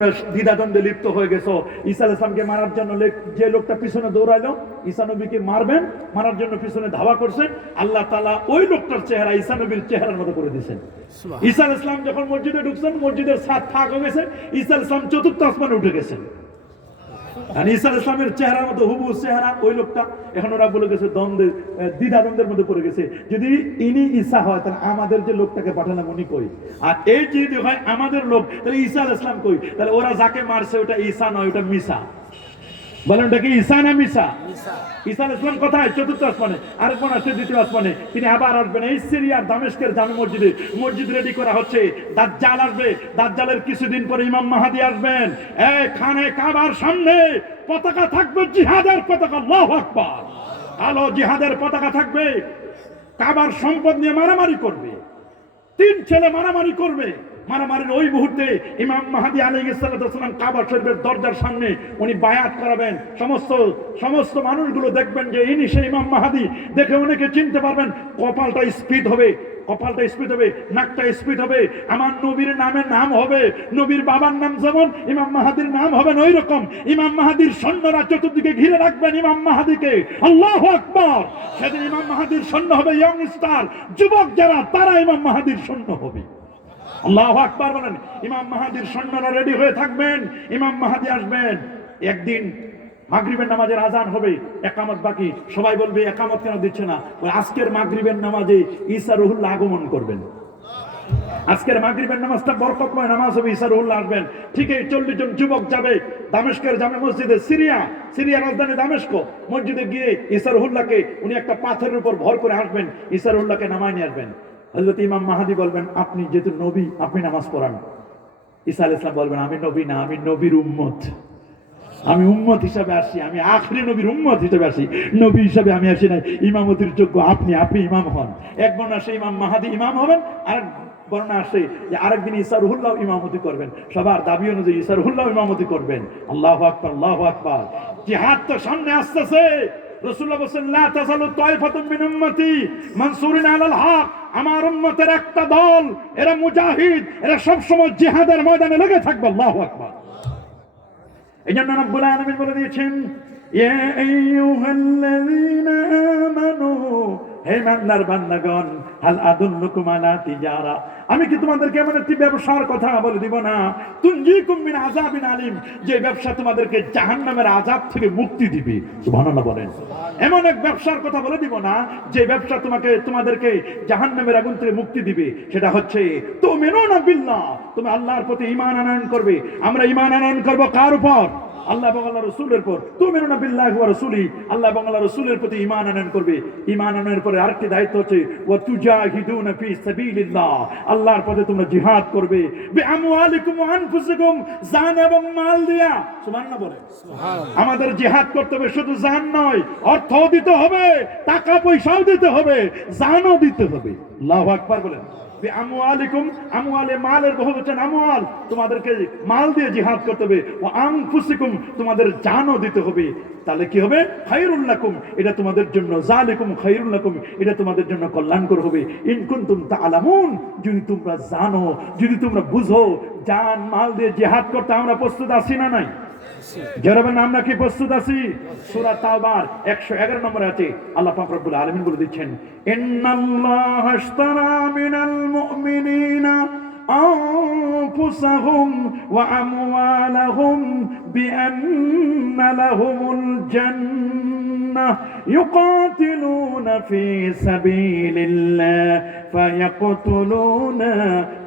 দ্বিধাদ্বন্দ্বে লিপ্ত হয়ে গেছো। ঈসা আলাইহিস সালামকে মারার জন্য যে লোকটা পিছনে দৌড়াইলো, ঈসা নবীকে মারার জন্য পিছনে ধাওয়া করছে, আল্লাহ তাআলা ওই লোকটার চেহারা ঈসা নবীর চেহারার মতো করে দিয়েছেন। ঈসা আলাইহিস সালাম যখন মসজিদে ঢুকছেন, মসজিদের ছাদ ফাঁক হয়ে গেছে, ঈসা আলাইহিস সালাম চতুর্থ আসমানে উঠে গেছেন। আর ঈসা আলাইহিস সালামের চেহারার মতো হুবহু চেহারা ওই লোকটা। এখন ওরা বলে গেছে দ্বিধাদ্বন্দ্বের মধ্যে পড়ে গেছে, যদি ইনি ঈসা হয় তাহলে আমাদের যে লোকটাকে পাঠালাম উনি কই, আর এই যদি হয় আমাদের লোক তাহলে ঈসা আলাইহিস সালাম কই? তাহলে ওরা যাকে মারছে ওটা ঈসা নয়, ওটা মিসা। বলেন ওটা কি ঈসা না মিসা? ঈসা আলাইহিস সালাম কোথায়? চতুর্থ আসমানে। আরেকবার আসছে দ্বিতীয় আসমানে, তিনি আবার আসবেন। এই সিরিয়ার দামেস্কের জামে মসজিদ রেডি করা হচ্ছে। দাজ্জাল আসবে, দাজ্জালের কিছুদিন পরে ইমাম মাহদী আসবেন। এই খানে কাবার সামনে পতাকা থাকবে, জিহাদের পতাকা, আল্লাহু আকবার। আলো জিহাদের পতাকা থাকবে। কাবার সম্পদ নিয়ে মারামারি করবে, তিন ছেলে মারামারি করবে। মারামারির ওই মুহূর্তে ইমাম মাহদী আলাইহিস সালাম কাবা শরীফের দরজার সামনে উনি বায়াত করাবেন। সমস্ত মানুষগুলো দেখবেন যে ইনি সেই ইমাম মাহদী। দেখে অনেকে চিনতে পারবেন। কপালটা স্পিড হবে, নাকটা স্পিড হবে। আমার নবীর নামের নাম হবে, নবীর বাবার নাম যেমন ইমাম মাহদীর নাম হবে ওই রকম। ইমাম মাহদীর সৈন্যরা চতুর্দিকে ঘিরে রাখবেন ইমাম মাহদীকে। আল্লাহু আকবার। সেদিন ইমাম মাহদীর সৈন্য হবে ইয়ং স্টার, যুবক যারা, তারা ইমাম মাহদীর সৈন্য হবে। আল্লাহু আকবার বলেন। ইমাম মাহদীর সৈন্যরা রেডি হয়ে থাকবেন, ইমাম মাহদী আসবেন। একদিন মাগরিবের নামাজের আজান হবে, একামত বাকি। সবাই বলবে একামত কেন দিচ্ছে না? আজকের মাগরিবের নামাজে ঈসা রুহুল্লাহ আগমন করবেন। আজকের মাগরিবের নামাজটা বরকতময় নামাজ হবে, ঈসা রুহুল্লাহ আসবেন। ঠিক এই 40 জন যুবক যাবে দামেস্কের জামে মসজিদে, সিরিয়া রাজধানী দামেস্ক। মসজিদে গিয়ে ঈসা রুহুল্লাহকে উনি একটা পাথরের উপর ভর করে আসবেন, ঈসা রুহুল্লাহকে নামায় নিয়ে আসবেন। হযরত ইমাম মাহদী বলবেন, আপনি যেহেতু নবী, আপনি নামাজ পড়ান। ঈসা আলাইহিস সালাম বলবেন, আমি নবী না, আমি নবীর উম্মত। আমি উম্মত হিসাবে আসি, আমি আখরি নবীর উম্মত হিসাবে আসি, নবী হিসাবে আমি আসি নাই। ইমামতির যোগ্য আপনি ইমাম হন। এক বর্ণনা আসে ইমাম মাহদী ইমাম হবেন, আরেক বর্ণনা আসে যে আরেকদিন ঈসা রুহুল্লাহ ইমামতি করবেন। সবার দাবি অনুযায়ী ঈসা রুহুল্লাহ ইমামতি করবেন। আল্লাহু আকবার, আল্লাহু আকবার। জিহাদ তো সামনে আসতেছে। রাসূলুল্লাহ বলেন, লা তাযালু তায়ফাতুম মিন উম্মতি মানসুরিন আলাল হক। আমার উম্মতের একটা দল, এরা মুজাহিদ, এরা সব সময় জিহাদের ময়দানে লেগে থাকবে। আল্লাহু আকবার। এজন্য রব্বুল আলামিন বলে দিয়েছেন, ইয়া আইয়ুহাল্লাযীনা আমানু, হে ইমানদার বান্দাগণ, হাল আদুল্লুকুম আলা তিজারা, আমি কি তোমাদেরকে এমন একটি ব্যবসার কথা বলে দিব না, তুনজিকুম মিন আযাবিন আলিম, যে ব্যবসা তোমাদেরকে জাহান্নামের আযাব থেকে মুক্তি দিবে। সুবহানাল্লাহ বলেন। এমন এক ব্যবসার কথা বলে দিব না যে ব্যবসা তোমাদেরকে জাহান্নামের আগুন থেকে মুক্তি দিবে। সেটা হচ্ছে তুমিনুনা বিল্লাহ, তুমি আল্লাহর প্রতি ঈমান আনয়ন করবে। আমরা ঈমান আনয়ন করব কার উপর? আল্লাহ এবং আল্লাহর রাসূলের উপর। তুমিনুনা বিল্লাহি ওয়া রাসূলি, আল্লাহ এবং আল্লাহর রাসূলের প্রতি ঈমান আনয়ন করবে। ঈমান আনয়নের পরে আরেকটি দায়িত্ব হচ্ছে ওয়া তুজাহিদুনা ফি সাবিলিল্লাহ, আল্লাহর পথে তোমরা জিহাদ করবে। বিআমওয়ালিকুম ওয়া আনফুসিকুম, জান এবং মাল দিয়া। সুবহানাল্লাহ বলেন। সুবহানাল্লাহ। আমাদের জিহাদ করতে হবে, শুধু জান নয়, অর্থও দিতে হবে, টাকা পয়সাও দিতে হবে, জানও দিতে হবে। আল্লাহু আকবার বলেন। বিআমওয়ালিকুম, আমওয়ালে মালের বহুবচন আমওয়াল, তোমাদেরকে মাল দিয়ে জিহাদ করতে হবে। ওয়া আনফুসিকুম, তোমাদের জানও দিতে হবে। তাহলে কি হবে? খায়রুল লাকুম, এটা তোমাদের জন্য, যালিকুম খায়রুল লাকুম, এটা তোমাদের জন্য কল্যাণকর হবে। ইন কুনতুম তাআলামুন, যদি তোমরা জানো, যদি তোমরা বুঝো, জান মাল দিয়ে জিহাদ করতে আমরা প্রস্তুত আছি না নাই? যারা আমরা কি প্রস্তুত আছি? সূরা তাওবার 111 নম্বরে আছে, আল্লাহ পাক রব্বুল আলামিন বলে দিচ্ছেন, ইন্নাল্লাহা আশতারা মিনাল মুমিনিনা আনফুসাহুম ওয়া আমওয়ালাহুম বিআন্না লাহুমুল জান্নাহ ইউকাতিলুনা ফি সাবিলিল্লাহ ফায়াকতুলুনা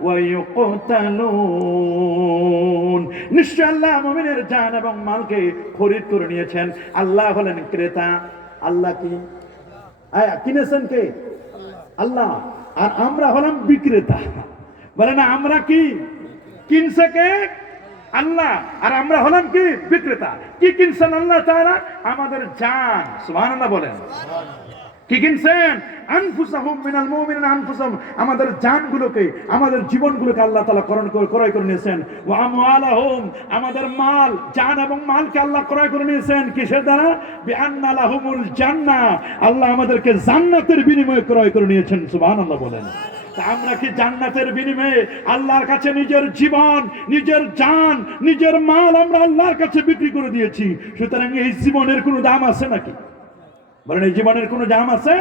ওয়া ইউকতালুন। নিশ্চয় আল্লাহ মুমিনের জান এবং মালকে খরিদ করে নিয়েছেন। আল্লাহ হলেন ক্রেতা। আল্লাহ কি কিনেছেন? কে? আল্লাহ। আর আমরা হলাম বিক্রেতা। বলে না, আমরা কি কিনছে? কে? আল্লাহ। আর আমরা হলাম কি? বিক্রেতা। কি কিনছেন আল্লাহ তাআলা? আমাদের জান। সুবহানাল্লাহ বলেন। কি কিনছেন? আনফুসাহুম মিনাল মুমিনিনা আনফুসাহুম, আমাদের জানগুলোকে, আমাদের জীবনগুলোকে আল্লাহ তাআলা ক্রয় করে নিয়েছেন। ওয়া আমওয়ালাহুম, আমাদের মাল, জান এবং মালকে আল্লাহ ক্রয় করে নিয়েছেন কিসের দ্বারা? বিআন্না লাহুমুল জান্নাহ, আল্লাহ আমাদেরকে জান্নাতের বিনিময়ে ক্রয় করে নিয়েছেন। সুবহানাল্লাহ বলেন। তা আমরা কি জান্নাতের বিনিময়ে আল্লাহর কাছে নিজের জীবন, নিজের জান, নিজের মাল আমরা আল্লাহর কাছে বিক্রি করে দিয়েছি? সুতরাং এই জীবনের কোনো দাম আছে নাকি? বলেন, এই জীবনের কোনো দাম আছে?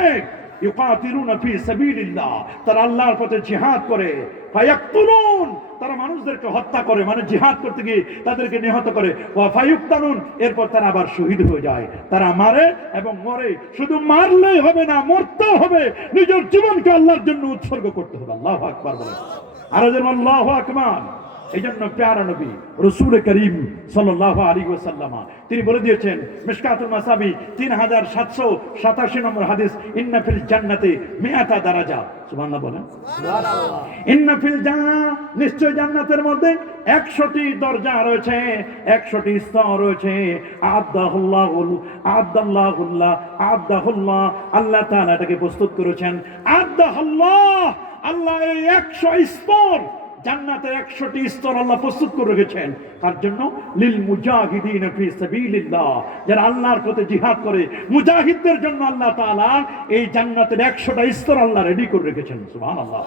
ইউকাতিলুনা ফি সাবিলিল্লাহ, তারা আল্লাহর পথে জিহাদ করে। ফায়াকতুলুন, তারা মানুষদেরকে হত্যা করে, মানে জিহাদ করতে গিয়ে তাদেরকে নিহত করে। ওয়া ফায়ুক্তানুন, এরপর তারা আবার শহীদ হয়ে যায়। তারা মারে এবং মরে। শুধু মারলেই হবে না, মরতেও হবে, নিজের জীবনকে আল্লাহর জন্য উৎসর্গ করতে হবে। আল্লাহু আকবার বলেন। আর যেন আল্লাহু আকবার। এই জন্য প্যারা নবী রাসূল করিম সাল্লাল্লাহু আলাইহি ওয়াসাল্লাম তিনি বলে দিয়েছেন, মিশকাতুল মাসাবি 3787 নম্বর হাদিস, ইন্না ফিল জান্নাতি মিআতা দারাজা। সুবহানাল্লাহ বলেন। সুবহানাল্লাহ। ইন্না ফিল জান্নাহ, নিশ্চয় জান্নাতের মধ্যে 100টি দরজা রয়েছে, 100টি স্তর রয়েছে। আদাল্লাহ, আল্লাহ তাআলা এটাকে প্রস্তুত করেছেন। আদাল্লাহ, আল্লাহ এই 100 স্তর, জান্নাতের 100টি স্তর আল্লাহ প্রস্তুত করে রেখেছেন। তার জন্য লিল মুজাহিদিন ফি সাবিলিল্লাহ, যারা আল্লাহর পথে জিহাদ করে, মুজাহিদদের জন্য আল্লাহ তাআলা এই জান্নাতের 100টা স্তর আল্লাহ রেডি করে রেখেছেন। সুবহানাল্লাহ।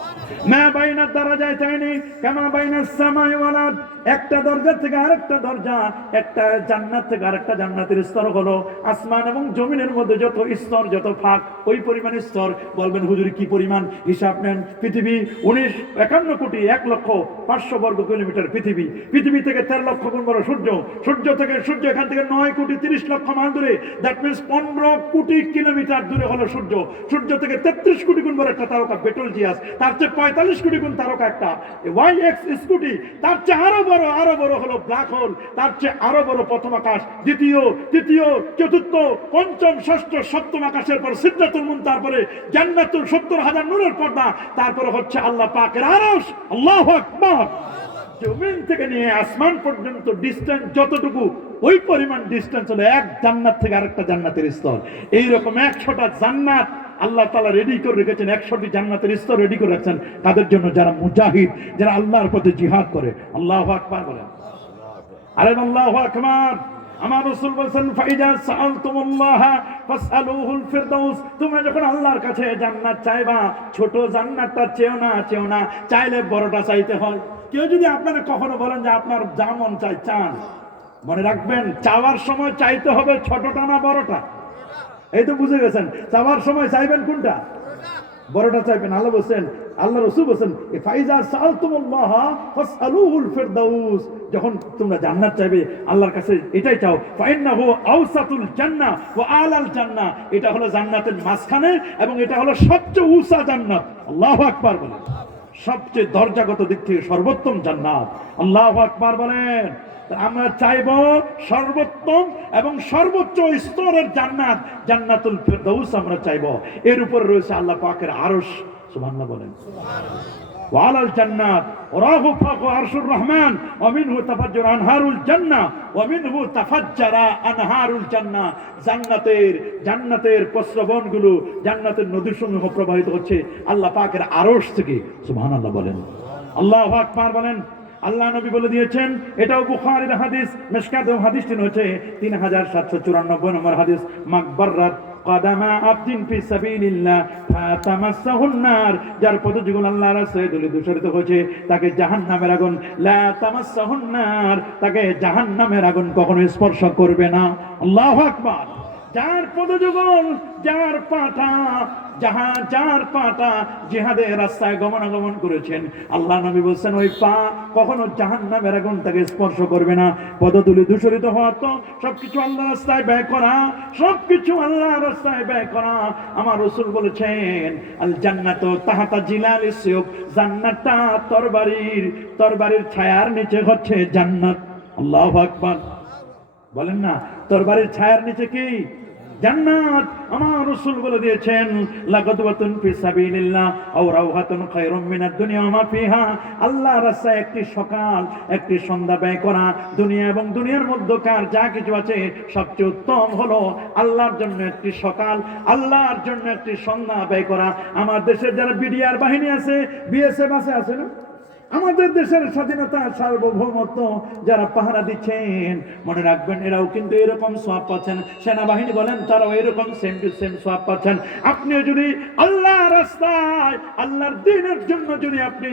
মা বাইনা দারাজাতাইনি কামা বাইনাস সামাই ওয়াল আরদ, একটা দরজা থেকে আরেকটা দরজা, একটা জান্নাত থেকে আরেকটা জান্নাতের স্তর হলো আসমান এবং জমিনের মধ্যে যত স্তর, যত ফাঁক, ওই পরিমাণ স্তর। বলবেন হুজুর কি পরিমাণ? হিসাব নেন। পৃথিবী 51,51,05,000 বর্গ কিলোমিটার পৃথিবী। পৃথিবী থেকে 13 লক্ষ গুণ বড় সূর্য। সূর্য এখান থেকে 9,30,00,000 মাইল দূরে। দ্যাট মিনস 15 কোটি কিলোমিটার দূরে হলো সূর্য। সূর্য থেকে 33 কোটি গুণ বড় একটা তারকা বেটলজিয়াস, তার চেয়ে 45 কোটি গুণ তারকা একটা ওয়াইএক্স স্কুটি, তার চেয়ে আরো বড় হলো ব্ল্যাক হোল, তার চেয়ে আরো বড় প্রথম আকাশ, দ্বিতীয়, তৃতীয়, চতুর্থ, পঞ্চম, ষষ্ঠ, সপ্তম আকাশের পর সিদরাতুল মুনতাহা, তারপরে জান্নাতুল 70,000 নূরের পর্দা, তারপরে হচ্ছে আল্লাহ পাকের আরশ। আল্লাহু আকবার। জমিন থেকে নিয়ে আসমান পর্যন্ত ডিসটেন্স যতটুকু, ওই পরিমাণ ডিসটেন্স হলো এক জান্নাত থেকে আরেকটা জান্নাতের স্তর। এইরকম 100টা জান্নাত আল্লাহ তাআলা রেডি করে রেখেছেন। 100টি জান্নাতের স্তর রেডি করে রাখছেন তাদের জন্য, যারা মুজাহিদ, যারা আল্লাহর পথে জিহাদ করে। আল্লাহু আকবার বলেন। আরে আল্লাহু আকবার। আমার রাসূল বলেছেন, ফাইজা সাআলতুমুল্লাহ ফাসআলুহুল ফিরদাউস, তোমরা যখন আল্লাহর কাছে জান্নাত চাইবা, ছোট জান্নাতটা চেও না, চাইলে বড়টা চাইতে হয়। কেউ যদি আপনারা কখনো বলেন যে আপনার যা মন চাই চান, মনে রাখবেন চাওয়ার সময় চাইতে হবে ছোটটা না বড়টা। এই তো বুঝে গেছেন, চাওয়ার সময় চাইবেন কোনটা? বড়টা চাইবেন। আল্লাহ রাসূল বলেছেন, ফাইজা সাআলতুমুল্লাহ ফাসআলুহুল ফিরদাউস, যখন তোমরা জান্নাত চাইবে আল্লাহর কাছে এটাই চাও। ফাইন্নাহু আওসাতুল জান্নাহ ওয়া আলাল জান্নাহ, এটা হলো জান্নাতের মাঝখানে এবং এটা হলো সবচেয়ে উঁচা জান্নাত। আল্লাহু আকবার বলেন। সবচেয়ে দরজাগত দিক থেকে সর্বোত্তম জান্নাত। আল্লাহু আকবার বলেন। আমরা চাইব সর্বোত্তম এবং সর্বোচ্চ স্তরের জান্নাত, জান্নাতুল ফিরদাউস আমরা চাইব। এর উপর রয়েছে আল্লাহ পাকের আরশ। সুবহানাল্লাহ বলেন। ওয়ালাল জান্নাত ওরাহু ফাকু আরশুর রহমান ওয়া মিনহু তাফাজ্জারা আনহারুল জান্নাহ ওয়া মিনহু তাফাজ্জারা আনহারুল জান্নাহ, জান্নাতের প্রস্রবণগুলো, জান্নাতের নদীসমূহ প্রবাহিত হচ্ছে আল্লাহ পাকের আরশ থেকে। সুবহানাল্লাহ বলেন। আল্লাহু আকবার বলেন। আল্লাহ নবী বলে দিয়েছেন, এটাও বুখারীর হাদিস, মিশকাতের হাদিসটি হচ্ছে 3794 নম্বর হাদিস, মাকবারাত কাদামা আবদিন ফি সাবিলিল্লাহ ফাতামাসসাহুন নার, যার পদযুগল আল্লাহর রাস্তায় দূষিত হয়েছে তাকে জাহান্নামের আগুন, লা তামাসসাহুন নার, তাকে জাহান্নামের আগুন কখনো স্পর্শ করবে না। আল্লাহু আকবার। যার পদযুগল, যার পাটা জিহাদের রাস্তায় গমনাগমন করেছেন, আল্লাহ নবী বলছেন ওই পা কখনো জাহান্নামের আগুন তাকে স্পর্শ করবে না। পদধূলি দূষিত হওয়া তো সবকিছু আল্লাহর রাস্তায় ব্যয় করা, আমার রাসূল বলেছেন, আল জান্নাতু তাহতা জিলালিস সুয়ুফ, জান্নাতটা তরবারির ছায়ার নিচে হচ্ছে জান্নাত। আল্লাহু আকবার বলেন না। তরবারির ছায়ার নিচে কি? জান্নাত আমার রাসূল বলে দিয়েছেন লাগাদওয়াতুন ফি সাবিলিল্লাহ আও রাওহাতুন খায়রুম মিনাদ দুনিয়া ওয়া মা ফিহা। আল্লাহর রাস্তায় একটি সকাল একটি সন্ধ্যা ব্যয় করা দুনিয়া এবং দুনিয়ার মধ্যকার যা কিছু আছে সবচেয়ে উত্তম হলো আল্লাহর জন্য একটি সকাল, আল্লাহর জন্য একটি সন্ধ্যা ব্যয় করা। আমার দেশের যারা বিডিআর বাহিনী আছে, বিএসএফ আছে না, আমাদের দেশের স্বাধীনতা সার্বভৌমত্ব যারা পাহারা দিচ্ছেন, মনে রাখবেন এরাও কিন্তু এরকম সওয়াব পাচ্ছেন। সেনাবাহিনী বলেন তারাও এরকম সেম টু সেম সওয়াব পাচ্ছেন। আপনি যদি আল্লাহর রাস্তায় আল্লাহর দ্বীনের জন্য যদি আপনি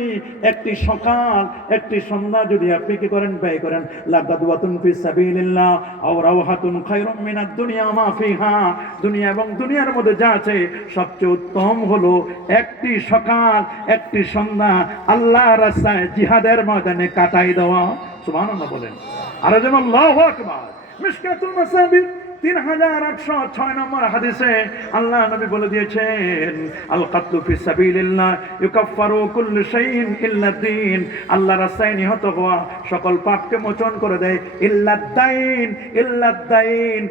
একটি সকাল একটি সন্ধ্যা যদি আপনি কি করেন, ব্যয় করেন, লাগাদওয়াতুন ফি সাবিলিল্লাহ আও রাওহাতুন খায়রুম মিনাদ দুনিয়া ওয়া মা ফিহা। দুনিয়া এবং দুনিয়ার মধ্যে যা আছে সবচেয়ে উত্তম হলো একটি সকাল একটি সন্ধ্যা আল্লাহর রাস্তায় জিহাদের ময়দানে কাটাই দেওয়া। সুবহানাল্লাহ বলেন। আর যেমন আল্লাহু আকবার। মিশকাতুল মাসাবিহ 3806 নম্বর হাদিসে আল্লাহ নবী বলে দিয়েছেন আল কাতলু ফি সাবিলিল্লাহ ইউকাফফারু কুল্লু শাইইন ইল্লা দ্বীন। আল্লাহর রাস্তায় নিহত হওয়া সকল পাপকে মোচন করে দেয়, ইল্লা দাইন